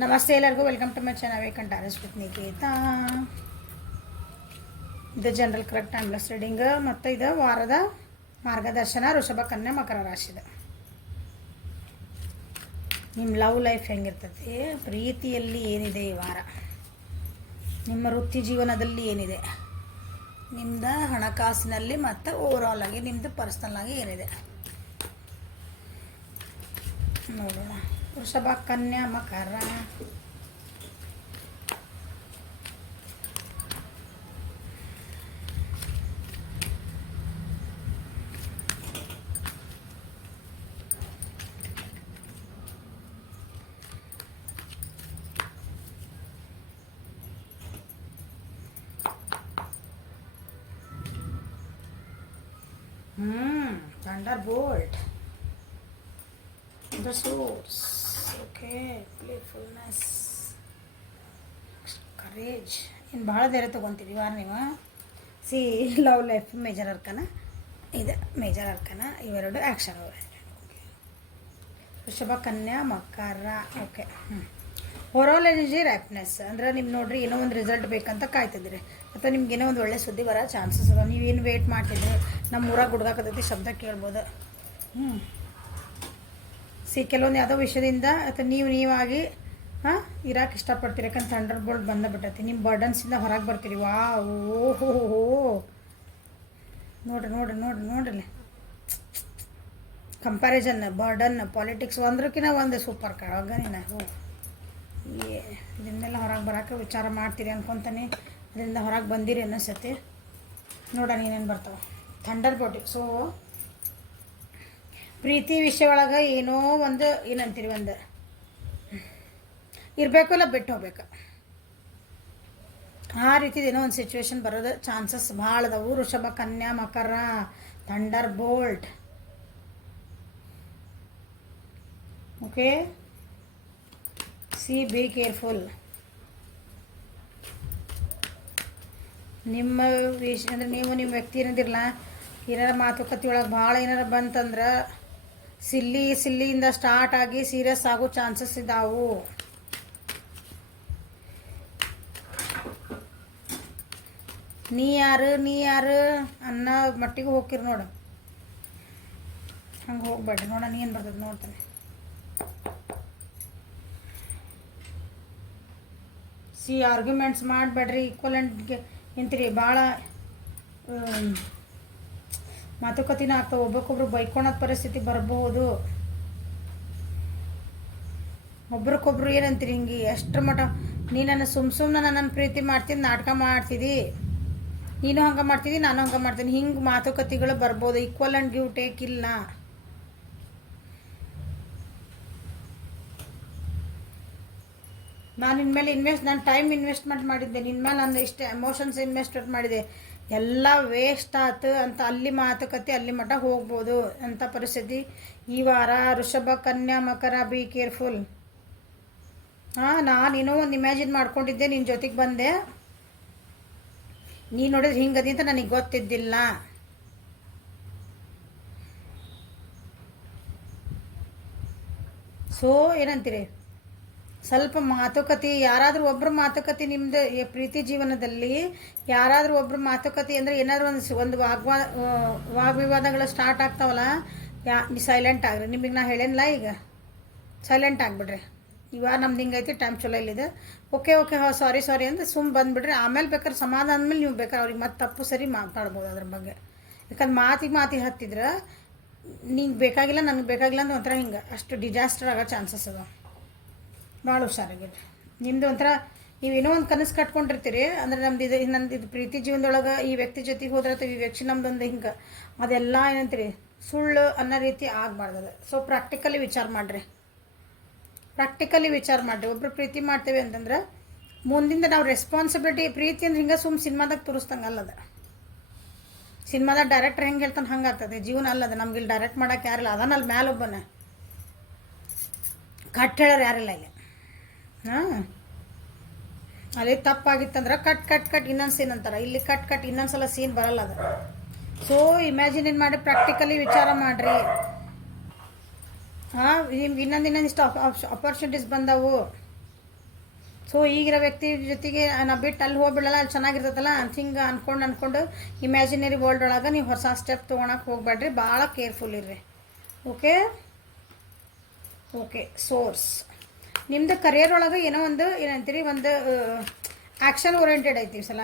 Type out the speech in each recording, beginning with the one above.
ನಮಸ್ತೆ ಎಲ್ಲರಿಗೂ welcome to my channel vacant RS with Niketa. ಇದು ಜನರಲ್ ಕರೆಕ್ಟ್ ಟೈಮ್ಲೆಸ್ ರೀಡಿಂಗ್ ಮತ್ತು ಇದು ವಾರದ ಮಾರ್ಗದರ್ಶನ ವೃಷಭ ಕನ್ಯಾ ಮಕರ ರಾಶಿದ. ನಿಮ್ಮ ಲವ್ ಲೈಫ್ ಹೆಂಗಿರ್ತೈತಿ, ಪ್ರೀತಿಯಲ್ಲಿ ಏನಿದೆ ಈ ವಾರ, ನಿಮ್ಮ ವೃತ್ತಿ ಜೀವನದಲ್ಲಿ ಏನಿದೆ, ನಿಮ್ಮದು ಹಣಕಾಸಿನಲ್ಲಿ ಮತ್ತು ಓವರಾಲ್ ಆಗಿ ನಿಮ್ಮದು ಪರ್ಸ್ನಲ್ ಆಗಿ ಏನಿದೆ ನೋಡೋಣ. ವೃಷಭ ಕನ್ಯಾ ಮಕರ. Thunderbolt, the swords, okay, playfulness, courage. ಇನ್ನು ಭಾಳ ಧೈರ್ಯ ತೊಗೊತೀರಿ ವಾರ ನೀವು. ಸಿ ಲವ್ ಲೈಫ್ ಮೇಜರ್ ಅರ್ಕನ, ಇದು ಮೇಜರ್ ಅರ್ಕನ, ಇವೆರಡು ಆ್ಯಕ್ಷನ್ ಅವರೇ. ಓಕೆ, ವೃಷಭ ಕನ್ಯಾ ಮಕರ. ಓಕೆ, ಓವರಾಲ್ ಎನರ್ಜಿ ರ್ಯಾಪ್ನೆಸ್ ಅಂದರೆ ನಿಮ್ಮ ನೋಡ್ರಿ ಏನೋ ಒಂದು ರಿಸಲ್ಟ್ ಬೇಕಂತ ಕಾಯ್ತಿದ್ದೀರಿ, ಅಥವಾ ನಿಮ್ಗೆ ಏನೋ ಒಂದು ಒಳ್ಳೆ ಸುದ್ದಿ ಬರೋ ಚಾನ್ಸಸ್ ಅದ. ನೀವೇನು ವೇಟ್ ಮಾಡ್ತಿದ್ರಿ, ನಮ್ಮ ಊರಾಗ ಹುಡುಗಾಕತೈತಿ ಶಬ್ದ ಕೇಳ್ಬೋದು. ಸಿ ಕೆಲವೊಂದು ಯಾವುದೋ ವಿಷಯದಿಂದ ಅಥವಾ ನೀವಾಗಿ ಇರಾಕೆ ಇಷ್ಟಪಡ್ತೀರಿ, ಯಾಕಂದ್ರೆ ಥಂಡರ್ ಬೋಲ್ಟ್ ಬಂದುಬಿಟ್ಟೈತಿ. ನಿಮ್ಮ ಬರ್ಡನ್ಸಿಂದ ಹೊರಗೆ ಬರ್ತೀರಿ. ವಾ ಓಹೋ ನೋಡ್ರಿ ನೋಡ್ರಿ ನೋಡ್ರಿ ನೋಡ್ರಿ, ಕಂಪ್ಯಾರಿಸನ್, ಬರ್ಡನ್, ಪಾಲಿಟಿಕ್ಸ್ ಒಂದ್ರಕ್ಕಿಂತ ಒಂದು ಸೂಪರ್ ಕಾಳಗ ನೀನು. ಇದನ್ನೆಲ್ಲ ಹೊರಗೆ ಬರೋಕೆ ವಿಚಾರ ಮಾಡ್ತೀರಿ ಅನ್ಕೊತಾನೆ, ಅದರಿಂದ ಹೊರಗೆ ಬಂದಿರಿ ಅನ್ನಿಸತಿ. ನೋಡೋಣ ಏನೇನು ಬರ್ತಾವೆ. Thunder bolt. ಸೊ ಪ್ರೀತಿ ವಿಷಯ ಒಳಗೆ ಏನೋ ಒಂದು ಏನಂತೀರಿ, ಒಂದು ಇರಬೇಕು ಇಲ್ಲ ಬಿಟ್ಟು ಹೋಗ್ಬೇಕು, ಆ ರೀತಿದು ಏನೋ ಒಂದು ಸಿಚುವೇಶನ್ ಬರೋದು ಚಾನ್ಸಸ್ ಭಾಳ ಅದಾವು. ವೃಷಭ ಕನ್ಯಾ ಮಕರ, thunderbolt. Okay, see be careful. ನಿಮ್ಮ ವಿಷಯ ಅಂದರೆ ನೀವು ನಿಮ್ಮ ವ್ಯಕ್ತಿ ಏನದಿರಲ್ಲ, ಏನಾರ ಮಾತುಕತೆ ಒಳಗೆ ಭಾಳ ಏನಾರ ಬಂತಂದ್ರೆ ಸಿಲ್ಲಿಯಿಂದ ಸ್ಟಾರ್ಟ್ ಆಗಿ ಸೀರಿಯಸ್ ಆಗೋ ಚಾನ್ಸಸ್ ಇದ್ದಾವು. ನೀ ಯಾರು ಅನ್ನೋ ಮಟ್ಟಿಗೆ ಹೋಗಿರಿ ನೋಡು. ಹಂಗೆ ಹೋಗ್ಬೇಡ್ರಿ. ನೋಡೋಣ ಏನು ಬರ್ತದೆ ನೋಡ್ತಾನೆ. ಸಿ ಆರ್ಗ್ಯುಮೆಂಟ್ಸ್ ಮಾಡಬೇಡ್ರಿ, ಈಕ್ವಲೆಂಟ್ಗೆ ನಿಂತಿರಿ. ಭಾಳ ಮಾತುಕತೆನ ಆಗ್ತಾವೆ, ಒಬ್ರಿಗೊಬ್ರು ಬೈಕೊಳೋದು ಪರಿಸ್ಥಿತಿ ಬರಬಹುದು. ಒಬ್ರಿಗೊಬ್ರು ಏನಂತೀರಿ, ಹಿಂಗೆ ಎಷ್ಟರ ಮಟ್ಟ ನೀ ನನ್ನ ಸುಮ್ಮನೆ ನನ್ನನ್ನು ಪ್ರೀತಿ ಮಾಡ್ತೀನಿ, ನಾಟಕ ಮಾಡ್ತಿದ್ದಿ, ನೀನು ಹಂಗೆ ಮಾಡ್ತಿದ್ದಿ, ನಾನು ಹಂಗೆ ಮಾಡ್ತೀನಿ, ಹಿಂಗೆ ಮಾತುಕತೆಗಳು ಬರ್ಬೋದು. ಈಕ್ವಲ್ ಆ್ಯಂಡ್ ಗಿವ್ ಟೇಕ್ ಇಲ್ಲ. ನಾನು ನಿನ್ನ ಮೇಲೆ ನಾನು ಟೈಮ್ ಇನ್ವೆಸ್ಟ್ಮೆಂಟ್ ಮಾಡಿದ್ದೆ, ನಿನ್ನ ಮೇಲೆ ನಾನು ಇಷ್ಟು ಎಮೋಷನ್ಸ್ ಇನ್ವೆಸ್ಟ್ಮೆಂಟ್ ಮಾಡಿದೆ, ಎಲ್ಲ ವೇಸ್ಟ್ ಆಯ್ತು ಅಂತ ಅಲ್ಲಿ ಮಾತುಕತೆ ಅಲ್ಲಿ ಮಟ್ಟ ಹೋಗ್ಬೋದು ಅಂಥ ಪರಿಸ್ಥಿತಿ ಈ ವಾರ. ವೃಷಭ ಕನ್ಯಾ ಮಕರ, ಬಿ ಕೇರ್ಫುಲ್. ನಾನು ಏನೋ ಒಂದು ಇಮ್ಯಾಜಿನ್ ಮಾಡ್ಕೊಂಡಿದ್ದೆ, ನಿನ್ನ ಜೊತೆಗೆ ಬಂದೆ, ನೀನು ನೋಡಿದ್ರೆ ಹಿಂಗದಿ ಅಂತ ನನಗೆ ಗೊತ್ತಿದ್ದಿಲ್ಲ. ಸೊ ಏನಂತೀರಿ, ಸ್ವಲ್ಪ ಮಾತುಕತೆ, ಯಾರಾದರೂ ಒಬ್ಬರು ಮಾತುಕತೆ ನಿಮ್ಮದು ಪ್ರೀತಿ ಜೀವನದಲ್ಲಿ ಯಾರಾದರೂ ಒಬ್ಬರು ಮಾತುಕತೆ ಅಂದರೆ ಏನಾದರೂ ಒಂದು ವಾಗ್ವಿವಾದಗಳು ಸ್ಟಾರ್ಟ್ ಆಗ್ತಾವಲ್ಲ, ನೀವು ಸೈಲೆಂಟ್ ಆಗ್ರಿ. ನಿಮಗೆ ನಾ ಹೇಳೇನಿಲ್ಲ, ಈಗ ಸೈಲೆಂಟ್ ಆಗಿಬಿಡ್ರಿ. ಇವಾಗ ನಮ್ದು ಹಿಂಗೈತಿ, ಟೈಮ್ ಚಲೋ ಇಲ್ಲಿದೆ, ಓಕೆ ಸಾರಿ ಅಂತ ಸುಮ್ಮ ಬಂದುಬಿಡ್ರಿ. ಆಮೇಲೆ ಬೇಕಾದ್ರೆ ಸಮಾಧಾನ ಮೇಲೆ ನೀವು ಬೇಕಾದ್ರೆ ಅವ್ರಿಗೆ ಮತ್ತೆ ತಪ್ಪು ಸರಿ ಮಾತಾಡ್ಬೋದು ಅದ್ರ ಬಗ್ಗೆ. ಯಾಕಂದ್ರೆ ಮಾತಿಗೆ ಹತ್ತಿದ್ರೆ ನಿಂಗೆ ಬೇಕಾಗಿಲ್ಲ ನನಗೆ ಬೇಕಾಗಿಲ್ಲ ಅಂತ ಒಂಥರ ಹಿಂಗೆ ಅಷ್ಟು ಡಿಸಾಸ್ಟರ್ ಆಗೋ ಚಾನ್ಸಸ್ ಅದ. ಭಾಳ ಹುಷಾರಾಗಿಡ್ರಿ. ನಿಮ್ಮದು ಒಂಥರ ನೀವೇನೋ ಒಂದು ಕನಸು ಕಟ್ಕೊಂಡಿರ್ತೀರಿ, ಅಂದರೆ ನಂದು ಪ್ರೀತಿ ಜೀವನದೊಳಗೆ ಈ ವ್ಯಕ್ತಿ ಜೊತೆಗೆ ಹೋದ್ರೆ ಅಥವಾ ಈ ವ್ಯಕ್ತಿ ನಮ್ದೊಂದು ಹಿಂಗೆ ಅದೆಲ್ಲ ಏನಂತೀರಿ ಸುಳ್ಳು ಅನ್ನೋ ರೀತಿ ಆಗಬಾರ್ದು. ಸೊ ಪ್ರಾಕ್ಟಿಕಲಿ ವಿಚಾರ ಮಾಡಿರಿ. ಒಬ್ಬರು ಪ್ರೀತಿ ಮಾಡ್ತೇವೆ ಅಂತಂದ್ರೆ ಮುಂದಿಂದ ನಾವು ರೆಸ್ಪಾನ್ಸಿಬಿಲಿಟಿ, ಪ್ರೀತಿ ಅಂದ್ರೆ ಹಿಂಗೆ ಸುಮ್ಮ ಸಿನಿಮಾದಾಗ ತೋರಿಸ್ದಂಗೆ ಅಲ್ಲದ. ಸಿನಿಮಾದಾಗ ಡೈರೆಕ್ಟರ್ ಹೆಂಗೆ ಹೇಳ್ತಾನೆ ಹಂಗೆ ಆಗ್ತದೆ, ಜೀವನ ಅಲ್ಲದ. ನಮ್ಗೆ ಇಲ್ಲಿ ಡೈರೆಕ್ಟ್ ಮಾಡೋಕೆ ಯಾರಿಲ್ಲ, ಅದನ್ನಲ್ಲಿ ಮ್ಯಾಲೆ ಒಬ್ಬನ ಕಟ್ ಹೇಳೋರು ಯಾರಿಲ್ಲ ಇಲ್ಲಿ. ಅಲ್ಲಿ ತಪ್ಪಾಗಿತ್ತಂದ್ರೆ ಕಟ್ ಇನ್ನೊಂದು ಸೀನ್ ಅಂತಾರೆ, ಇಲ್ಲಿ ಕಟ್ ಇನ್ನೊಂದ್ಸಲ ಸೀನ್ ಬರಲ್ಲ ಅದು. ಸೊ ಇಮ್ಯಾಜಿನ್ ಮಾಡಿ ಪ್ರಾಕ್ಟಿಕಲಿ ವಿಚಾರ ಮಾಡಿರಿ. ನಿಮ್ಗೆ ಇನ್ನೊಂದಿಷ್ಟು ಅಪರ್ಚುನಿಟೀಸ್ ಬಂದವು. ಸೊ ಈಗಿರೋ ವ್ಯಕ್ತಿ ಜೊತೆಗೆ ನಾವು ಬಿಟ್ಟು ಅಲ್ಲಿ ಹೋಗ್ಬಿಡಲ್ಲ, ಅಲ್ಲಿ ಚೆನ್ನಾಗಿರ್ತೈತಲ್ಲ ಅಂತ ಹಿಂಗೆ ಅಂದ್ಕೊಂಡು ಇಮ್ಯಾಜಿನರಿ ವರ್ಲ್ಡ್ ಒಳಗೆ ನೀವು ಹೊಸ ಸ್ಟೆಪ್ ತೊಗೊಳಕ್ಕೆ ಹೋಗ್ಬೇಡ್ರಿ, ಭಾಳ ಕೇರ್ಫುಲ್ ಇರ್ರಿ. Okay okay. ಸೋರ್ಸ್ ನಿಮ್ಮದು ಕರಿಯರ್ ಒಳಗೆ ಏನೋ ಒಂದು ಏನಂತೀರಿ, ಒಂದು ಆ್ಯಕ್ಷನ್ ಓರಿಯೆಂಟೆಡ್ ಐತಿ ಈ ಸಲ.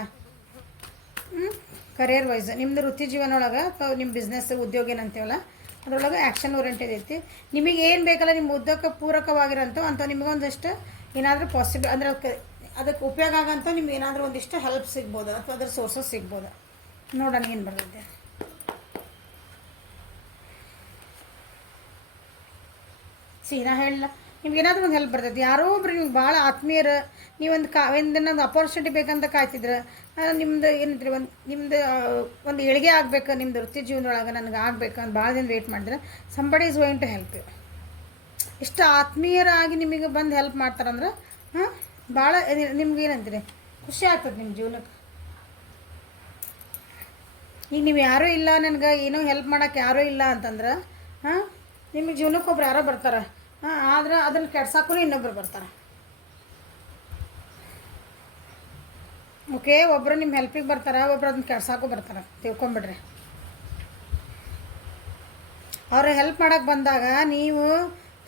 ಕರಿಯರ್ ವೈಸ್ ನಿಮ್ಮದು ವೃತ್ತಿ ಜೀವನ ಒಳಗೆ ಅಥವಾ ನಿಮ್ಮ ಬಿಸ್ನೆಸ್ ಉದ್ಯೋಗ ಏನಂತೀವಲ್ಲ ಅದರೊಳಗೆ ಆ್ಯಕ್ಷನ್ ಓರಿಯೆಂಟೆಡ್ ಐತಿ. ನಿಮಗೆ ಏನು ಬೇಕಲ್ಲ ನಿಮ್ಮ ಉದ್ಯೋಗಕ್ಕೆ ಪೂರಕವಾಗಿರೋಂಥ ಅಂಥ ನಿಮಗೊಂದಷ್ಟು ಏನಾದರೂ ಪಾಸಿಬಲ್ ಅಂದರೆ ಅದಕ್ಕೆ ಉಪಯೋಗ ಆಗಂತ ನಿಮ್ಗೆ ಏನಾದರೂ ಒಂದಿಷ್ಟು ಹೆಲ್ಪ್ ಸಿಗ್ಬೋದು ಅಥವಾ ಅದ್ರ ಸೋರ್ಸಸ್ ಸಿಗ್ಬೋದು. ನೋಡೋಣ ಏನು ಬರ್ತೈತೆ. ನಾ ಹೇಳಿಲ್ಲ ನಿಮ್ಗೆ ಏನಾದರೂ ಒಂದು ಹೆಲ್ಪ್ ಬರ್ತೈತಿ. ಯಾರೋ ಒಬ್ರು ನಿಮ್ಗೆ ಭಾಳ ಆತ್ಮೀಯರು, ನೀವೊಂದು ಒಂದು ಅಪರ್ಚುನಿಟಿ ಬೇಕಂತ ಕಾಯ್ತಿದ್ರೆ, ನಿಮ್ಮದು ಏನಂತೀರಿ ನಿಮ್ಮದು ಒಂದು ಏಳಿಗೆ ಆಗಬೇಕು ನಿಮ್ಮದು ವೃತ್ತಿ ಜೀವನದೊಳಗೆ ನನಗೆ ಆಗಬೇಕು ಅಂತ ಭಾಳ ದಿನ ವೇಟ್ ಮಾಡಿದ್ರೆ somebody is going to help you. ಇಷ್ಟು ಆತ್ಮೀಯರಾಗಿ ನಿಮಗೆ ಬಂದು ಹೆಲ್ಪ್ ಮಾಡ್ತಾರಂದ್ರೆ ಭಾಳ ನಿಮ್ಗೆ ಏನಂತೀರಿ ಖುಷಿ ಆಗ್ತದೆ ನಿಮ್ಮ ಜೀವನಕ್ಕೆ. ಈಗ ನೀವು ಯಾರೂ ಇಲ್ಲ, ನನಗೆ ಏನೋ ಹೆಲ್ಪ್ ಮಾಡೋಕ್ಕೆ ಯಾರೂ ಇಲ್ಲ ಅಂತಂದ್ರೆ ನಿಮಗೆ ಜೀವನಕ್ಕೆ ಒಬ್ರು ಯಾರೋ ಬರ್ತಾರೆ, ಆದ್ರೆ ಅದನ್ನು ಕೆಡ್ಸಕ್ಕೂ ಇನ್ನೊಬ್ರು ಬರ್ತಾರೆ. ಓಕೆ, ಒಬ್ಬರು ನಿಮ್ಮ ಹೆಲ್ಪಿಗೆ ಬರ್ತಾರೆ, ಒಬ್ರು ಅದನ್ನ ಕೆಡ್ಸಕ್ಕೂ ಬರ್ತಾರೆ, ತಿಳ್ಕೊಂಬಿಡ್ರಿ. ಅವ್ರು ಹೆಲ್ಪ್ ಮಾಡೋಕ್ಕೆ ಬಂದಾಗ ನೀವು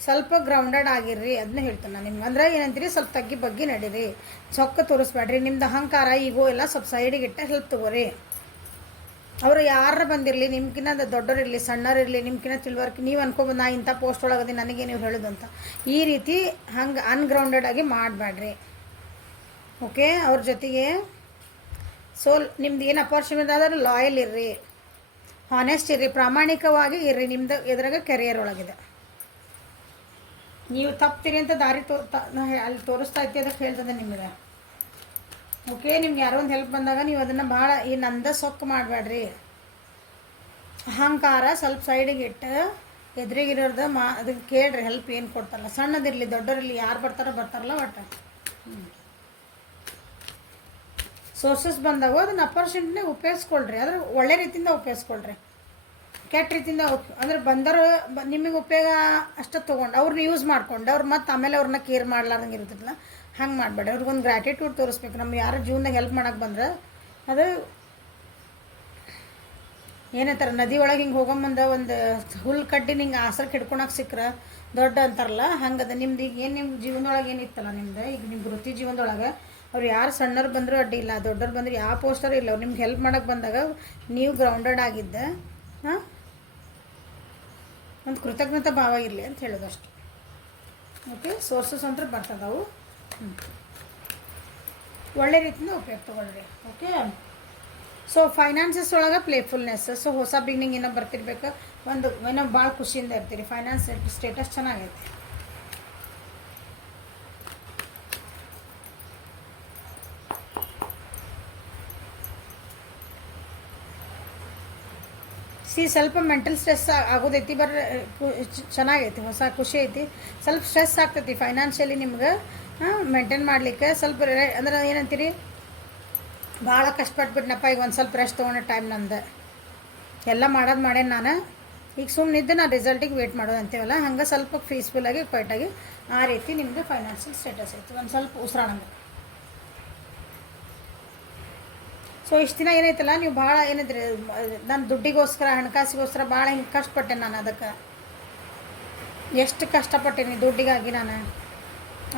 ಸ್ವಲ್ಪ ಗ್ರೌಂಡೆಡ್ ಆಗಿರ್ರಿ, ಅದನ್ನ ಹೇಳ್ತೇನೆ ನಾನು ನಿಮ್ಗೆ. ಅಂದ್ರೆ ಏನಂತೀರಿ, ಸ್ವಲ್ಪ ತಗ್ಗಿ ಬಗ್ಗಿ ನಡೀರಿ, ಚೊಕ್ಕ ತೋರಿಸ್ಬೇಡ್ರಿ. ನಿಮ್ದು ಅಹಂಕಾರ ಈಗೋ ಎಲ್ಲ ಸ್ವಲ್ಪ ಸೈಡಿಗೆ ಇಟ್ಟ ಹೆಲ್ಪ್ ತಗೋರಿ. ಅವರು ಯಾರು ಬಂದಿರಲಿ, ನಿಮ್ಗಿನ್ನ ದೊಡ್ಡೋರಿರಲಿ ಸಣ್ಣರಿರಲಿ, ನಿಮ್ಗಿನ್ನ ತಿಳುವರ್ಕೆ ನೀವು ಅನ್ಕೊಬೋದು ನಾ ಇಂಥ ಪೋಸ್ಟ್ ಒಳಗದೆ ನನಗೆ ನೀವು ಹೇಳೋದು ಅಂತ. ಈ ರೀತಿ ಹಂಗೆ ಅನ್ಗ್ರೌಂಡೆಡ್ ಆಗಿ ಮಾಡಬೇಡ್ರಿ. ಓಕೆ, ಅವ್ರ ಜೊತೆಗೆ ನಿಮ್ದು ಏನು ಅಪರ್ಚುನಿಟಿ ಆದ್ರೆ ಲಾಯಲ್ ಇರ್ರಿ, ಹಾನೆಸ್ಟ್ ಇರ್ರಿ, ಪ್ರಾಮಾಣಿಕವಾಗಿ ಇರ್ರಿ. ನಿಮ್ದು ಎದುರಾಗ ಕೆರಿಯರ್ ಒಳಗಿದೆ. ನೀವು ತಪ್ತೀರಿ ಅಂತ ದಾರಿ ಅಲ್ಲಿ ತೋರಿಸ್ತಾ ಇರ್ತಿ, ಅದಕ್ಕೆ ಹೇಳ್ತದೆ ನಿಮಗೆ. ಓಕೆ, ನಿಮ್ಗೆ ಯಾರೋ ಒಂದು ಹೆಲ್ಪ್ ಬಂದಾಗ ನೀವು ಅದನ್ನು ಭಾಳ ಈ ನಂದ ಸೊಕ್ಕು ಮಾಡಬೇಡ್ರಿ. ಅಹಂಕಾರ ಸ್ವಲ್ಪ ಸೈಡಿಗೆ ಇಟ್ಟು ಎದುರಿಗಿರೋದು ಅದಕ್ಕೆ ಕೇಳ್ರಿ, ಹೆಲ್ಪ್ ಏನು ಕೊಡ್ತಾರಲ್ಲ, ಸಣ್ಣದಿರಲಿ ದೊಡ್ಡದಿರಲಿ, ಯಾರು ಬರ್ತಾರಲ್ಲ ಒಟ್ಟು. ಸೋರ್ಸಸ್ ಬಂದಾವು ಅದನ್ನು ಅಪರ್ಚುನಿಟಿನೇ ಉಪಯೋಗಿಸ್ಕೊಳ್ರಿ, ಅದ್ರ ಒಳ್ಳೆ ರೀತಿಯಿಂದ ಉಪಯೋಗಿಸ್ಕೊಳ್ರಿ. ಕೆಟ್ಟ ರೀತಿಯಿಂದ ಅಂದ್ರೆ ಬಂದರು ನಿಮಗೆ ಉಪಯೋಗ ಅಷ್ಟು ತೊಗೊಂಡು ಅವ್ರನ್ನ ಯೂಸ್ ಮಾಡ್ಕೊಂಡು ಅವ್ರು ಮತ್ತು ಆಮೇಲೆ ಅವ್ರನ್ನ ಕೇರ್ ಮಾಡ್ಲಾರ್ದಂಗೆ ಇರ್ತೈತಲ್ಲ, ಹಂಗೆ ಮಾಡಬೇಡ. ಅವ್ರಿಗೊಂದು ಗ್ರ್ಯಾಟಿಟ್ಯೂಡ್ ತೋರಿಸ್ಬೇಕು. ನಮ್ಗೆ ಯಾರು ಜೀವನದಾಗ ಹೆಲ್ಪ್ ಮಾಡೋಕೆ ಬಂದ್ರೆ ಅದು ಏನಂತಾರೆ, ನದಿ ಒಳಗೆ ಹಿಂಗೆ ಹೋಗೊಂಬಂದ ಒಂದು ಹುಲ್ಲು ಕಡ್ಡಿ ನಿಂಗೆ ಆಸರಕ್ಕೆ ಹಿಡ್ಕೊಳಕ್ಕೆ ಸಿಕ್ಕರೆ ದೊಡ್ಡ ಅಂತಾರಲ್ಲ, ಹಂಗದ ನಿಮ್ದು. ಈಗ ಏನು ನಿಮ್ಮ ಜೀವನದೊಳಗೆ ಏನಿತ್ತಲ್ಲ ನಿಮ್ದು, ಈಗ ನಿಮ್ಮ ವೃತ್ತಿ ಜೀವನದೊಳಗೆ ಅವ್ರು ಯಾರು ಸಣ್ಣರು ಬಂದರೂ ಅಡ್ಡಿ ಇಲ್ಲ, ದೊಡ್ಡವ್ರು ಬಂದರೆ ಯಾವ ಪೋಸ್ಟರ್ ಇಲ್ಲ, ಅವ್ರು ನಿಮ್ಗೆ ಹೆಲ್ಪ್ ಮಾಡೋಕೆ ಬಂದಾಗ ನೀವು ಗ್ರೌಂಡೆಡ್ ಆಗಿದ್ದೆ ಒಂದು ಕೃತಜ್ಞತಾ ಭಾವ ಇರಲಿ ಅಂತ ಹೇಳೋದು ಅಷ್ಟೆ. ಓಕೆ, ಸೋರ್ಸಸ್ ಅಂತ ಬರ್ತದವು, ಒಳ್ಳೆ ರೀತಿಯಿಂದ ಉಪಯೋಗ ತೊಗೊಳ್ರಿ. ಓಕೆ, ಸೊ ಫೈನಾನ್ಸಸ್ ಒಳಗೆ ಪ್ಲೇಫುಲ್ನೆಸ್. ಸೊ ಹೊಸ ಬಿಗಿನಿಂಗ್ ಏನೋ ಬರ್ತಿರ್ಬೇಕು, ಏನೋ ಭಾಳ ಖುಷಿಯಿಂದ ಇರ್ತೀರಿ. ಫೈನಾನ್ಸ್ ಸ್ಟೇಟಸ್ ಚೆನ್ನಾಗೈತೆ. ಸ್ವಲ್ಪ ಮೆಂಟಲ್ ಸ್ಟ್ರೆಸ್ ಆಗೋದೈತಿ, ಚೆನ್ನಾಗೈತಿ, ಹೊಸ ಖುಷಿ ಐತಿ. ಸ್ವಲ್ಪ ಸ್ಟ್ರೆಸ್ ಆಗ್ತೈತಿ ಫೈನಾನ್ಷಿಯಲಿ ನಿಮ್ಗೆ ಮೇಂಟೈನ್ ಮಾಡಲಿಕ್ಕೆ. ಸ್ವಲ್ಪ ಅಂದ್ರೆ ಏನಂತೀರಿ, ಭಾಳ ಕಷ್ಟಪಟ್ಬಿಟ್ನಪ್ಪ, ಈಗ ಒಂದು ಸ್ವಲ್ಪ ರೆಸ್ಟ್ ತೊಗೊಂಡ ಟೈಮ್ ನಂದು ಎಲ್ಲ ಮಾಡೇನು ನಾನು, ಈಗ ಸುಮ್ಮನಿದ್ದು ನಾನು ರಿಸಲ್ಟಿಗೆ ವೇಟ್ ಮಾಡೋದು ಅಂತೀವಲ್ಲ, ಹಂಗೆ ಸ್ವಲ್ಪ ಪೀಸ್ಫುಲ್ಲಾಗಿ ಕ್ವೈಟಾಗಿ ಆ ರೀತಿ ನಿಮ್ಮದು ಫೈನಾನ್ಷಿಯಲ್ ಸ್ಟೇಟಸ್ ಐತಿ. ಒಂದು ಸ್ವಲ್ಪ ಉಸಿರಾಡಂಗೆ. ಸೊ ಇಷ್ಟು ದಿನ ಏನೈತಲ್ಲ, ನೀವು ಭಾಳ ಏನಿದ್ರಿ, ನನ್ನ ದುಡ್ಡಿಗೋಸ್ಕರ ಹಣಕಾಸಿಗೋಸ್ಕರ ಭಾಳ ಹಿಂಗೆ ಕಷ್ಟಪಟ್ಟೆ ನಾನು. ಅದಕ್ಕೆ ಎಷ್ಟು ಕಷ್ಟಪಟ್ಟೇನಿ ದುಡ್ಡಿಗಾಗಿ ನಾನು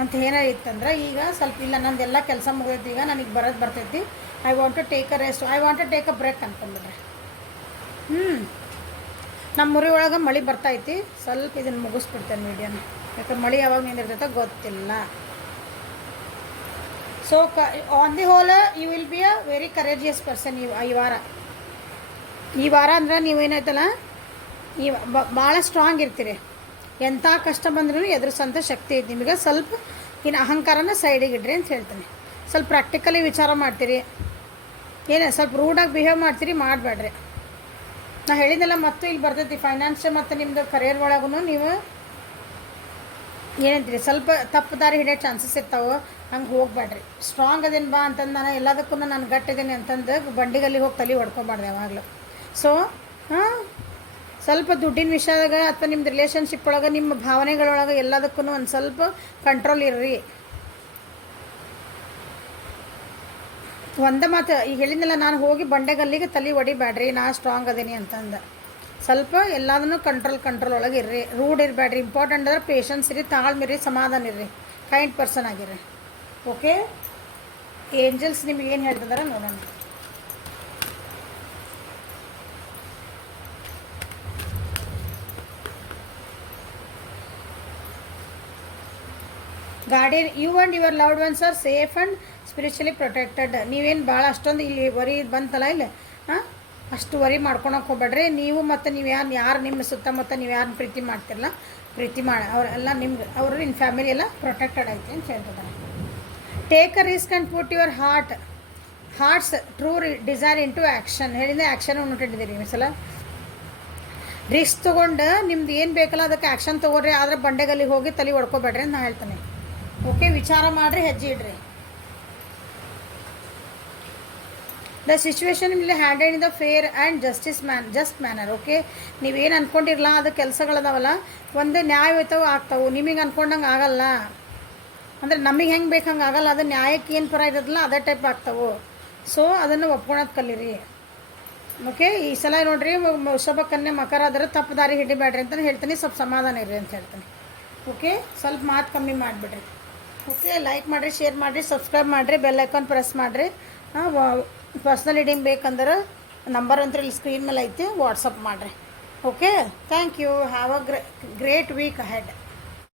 ಅಂತ ಏನಾಗಿತ್ತಂದ್ರೆ, ಈಗ ಸ್ವಲ್ಪ ಇಲ್ಲ, ನಂದೆಲ್ಲ ಕೆಲಸ ಮುಗಿದೈತಿ, ಈಗ ನನಗೆ ಬರ್ತೈತಿ, I want to take a rest, I want to take a break ಅಂದ್ಕೊಂಡ್ಬಿಡ್ರಿ. ನಮ್ಮ ಮುರಿ ಒಳಗೆ ಮಳೆ ಬರ್ತೈತಿ, ಸ್ವಲ್ಪ ಇದನ್ನು ಮುಗಿಸ್ಬಿಡ್ತೇನೆ ಮೀಡಿಯಮ್, ಯಾಕಂದ್ರೆ ಮಳೆ ಯಾವಾಗ ನಿಂದಿರ್ತೈತೆ ಗೊತ್ತಿಲ್ಲ. So on the whole you will be a very courageous person ಈ ವಾರ ಅಂದ್ರೆ ನೀವೇನಾಯ್ತಲ್ಲ, ಭಾಳ ಸ್ಟ್ರಾಂಗ್ ಇರ್ತೀರಿ. ಎಂಥ ಕಷ್ಟ ಬಂದ್ರೂ ಎದುರಿಸೋಂಥ ಶಕ್ತಿ ಐತಿ ನಿಮಗೆ. ಸ್ವಲ್ಪ ಇನ್ನು ಅಹಂಕಾರನ ಸೈಡಿಗೆ ಇಡ್ರಿ ಅಂತ ಹೇಳ್ತೀನಿ. ಸ್ವಲ್ಪ ಪ್ರಾಕ್ಟಿಕಲಿ ವಿಚಾರ ಮಾಡ್ತೀರಿ, ಸ್ವಲ್ಪ ರೂಡಾಗಿ ಬಿಹೇವ್ ಮಾಡ್ತೀರಿ, ಮಾಡಬೇಡ್ರಿ. ನಾ ಹೇಳಿದ್ದೆಲ್ಲ ಮತ್ತು ಇಲ್ಲಿ ಬರ್ತೈತಿ ಫೈನಾನ್ಷಿಯಲ್ ಮತ್ತು ನಿಮ್ಮದು ಕರಿಯರ್ ಒಳಗೂ ನೀವು ಏನಂತೀರಿ, ಸ್ವಲ್ಪ ತಪ್ಪು ದಾರಿ ಹಿಡಿಯೋ ಚಾನ್ಸಸ್ ಇರ್ತಾವೆ, ಹಂಗೆ ಹೋಗ್ಬೇಡ್ರಿ. ಸ್ಟ್ರಾಂಗ್ ಅದೇನು ಬಾ ಅಂತಂದು ನಾನು ಎಲ್ಲದಕ್ಕೂ ನಾನು ಗಟ್ಟಿದ್ದೀನಿ ಅಂತಂದು ಬಂಡಿಗಲ್ಲಿ ಹೋಗಿ ತಲೆ ಹೊಡ್ಕೊಬಾರ್ದು ಯಾವಾಗಲೂ. ಸೊ ಸ್ವಲ್ಪ ದುಡ್ಡಿನ ವಿಷಯದಾಗ ಅಥವಾ ನಿಮ್ಮದು ರಿಲೇಷನ್ಶಿಪ್ ಒಳಗೆ ನಿಮ್ಮ ಭಾವನೆಗಳೊಳಗೆ ಎಲ್ಲದಕ್ಕೂ ಒಂದು ಸ್ವಲ್ಪ ಕಂಟ್ರೋಲ್ ಇರ್ರಿ. ಒಂದೇ ಮಾತು ಈಗ ಹೇಳಿದ್ನಲ್ಲ, ನಾನು ಹೋಗಿ ಬಂಡೆಗಲ್ಲಿಗೆ ತಲೆ ಹೊಡಿಬ್ಯಾಡ್ರಿ, ನಾ ಸ್ಟ್ರಾಂಗ್ ಅದೀನಿ ಅಂತಂದು. ಸ್ವಲ್ಪ ಎಲ್ಲದನ್ನು ಕಂಟ್ರೋಲ್ ಒಳಗೆ ಇರ್ರಿ, ರೂಡ್ ಇರಬೇಡ್ರಿ. ಇಂಪಾರ್ಟೆಂಟ್ ಅಂದ್ರೆ ಪೇಷನ್ಸ್ ಇರಿ, ತಾಳ್ಮಿರಿ, ಸಮಾಧಾನ ಇರ್ರಿ, ಕೈಂಡ್ ಪರ್ಸನ್ ಆಗಿರ್ರಿ. ಓಕೆ, ಏಂಜಲ್ಸ್ ನಿಮ್ಗೆ ಏನು ಹೇಳ್ತಿದಾರೆ ನೋಡೋಣ. Guardian, you and your loved ones are safe and spiritually protected. ನೀವೇನು ಭಾಳ ಅಷ್ಟೊಂದು ಇಲ್ಲಿ ವರಿ ಬಂತಲ್ಲ ಇಲ್ಲಿ, ಹಾಂ, ಅಷ್ಟು ವರಿ ಮಾಡ್ಕೊಳಕ್ಕೆ ಹೋಗ್ಬೇಡ್ರಿ. ನೀವು ಮತ್ತು ನೀವು ಯಾರು ನಿಮ್ಮ ಸುತ್ತಮುತ್ತ ನೀವು ಯಾರನ್ನ ಪ್ರೀತಿ ಮಾಡ್ತಿರಲ್ಲ, ಪ್ರೀತಿ ಮಾಡಿ ಅವರೆಲ್ಲ ನಿಮ್ಗೆ ಅವರು ನಿಮ್ಮ ಫ್ಯಾಮಿಲಿ ಎಲ್ಲ ಪ್ರೊಟೆಕ್ಟೆಡ್ ಐತಿ ಅಂತ ಹೇಳ್ತಿದ್ದಾರೆ. Take a risk and put your heart's true desire into action. ಹೇಳಿದ್ರೆ ಆ್ಯಕ್ಷನ್ ನೋಟಿಟ್ಟಿದ್ದೀರಿ ಈ ಸಲ. ರಿಸ್ಕ್ ತೊಗೊಂಡು ನಿಮ್ದು ಏನು ಬೇಕಲ್ಲ ಅದಕ್ಕೆ ಆ್ಯಕ್ಷನ್ ತೊಗೊಳ್ರಿ, ಆದರೆ ಬಂಡೆಗಲ್ಲಿಗೆ ಹೋಗಿ ತಲೆ ಹೊಡ್ಕೊಬೇಡ್ರಿ ಅಂತ ನಾನು ಹೇಳ್ತೇನೆ. ಓಕೆ, ವಿಚಾರ ಮಾಡಿರಿ, ಹೆಜ್ಜೆ ಇಡ್ರಿ. The situation will handle in the fair and just manner. Okay, ನೀವೇನು ಅಂದ್ಕೊಂಡಿರಲ್ಲ ಅದು ಕೆಲಸಗಳದಾವಲ್ಲ ಒಂದು ನ್ಯಾಯಯುತವು ಆಗ್ತಾವೆ. ನಿಮಗೆ ಅಂದ್ಕೊಂಡಂಗೆ ಆಗಲ್ಲ, ಅಂದರೆ ನಮಗೆ ಹೆಂಗೆ ಬೇಕು ಹಂಗೆ ಆಗಲ್ಲ, ಅದು ನ್ಯಾಯಕ್ಕೆ ಏನು ಪರ ಇರೋದಿಲ್ಲ ಅದೇ ಟೈಪ್ ಆಗ್ತಾವೆ. ಸೊ ಅದನ್ನು ಒಪ್ಕೊಳೋದು ಕಲೀರಿ. ಓಕೆ, ಈ ಸಲ ನೋಡಿರಿ, ವೃಷಭ ಕನ್ಯೆ ಮಕರ ಆದರೆ ತಪ್ಪು ದಾರಿ ಹಿಡಿಬೇಡ್ರಿ ಅಂತ ಹೇಳ್ತೀನಿ. ಸ್ವಲ್ಪ ಸಮಾಧಾನ ಇರ್ರಿ ಅಂತ ಹೇಳ್ತೀನಿ. ಓಕೆ, ಸ್ವಲ್ಪ ಮಾತು ಕಮ್ಮಿ ಮಾಡಿಬಿಡ್ರಿ. ಓಕೆ, ಲೈಕ್ ಮಾಡಿರಿ, ಶೇರ್ ಮಾಡಿರಿ, ಸಬ್ಸ್ಕ್ರೈಬ್ ಮಾಡಿರಿ, ಬೆಲ್ ಐಕಾನ್ ಪ್ರೆಸ್ ಮಾಡಿರಿ. ಪರ್ಸ್ನಲ್ ರೀಡಿಂಗ್ ಬೇಕಂದ್ರೆ ನಂಬರ್ ಅಂತ ಇಲ್ಲಿ ಸ್ಕ್ರೀನ್ ಮೇಲೆ ಐತಿ, ವಾಟ್ಸಪ್ ಮಾಡಿರಿ. Okay, thank you. Have a great week ahead.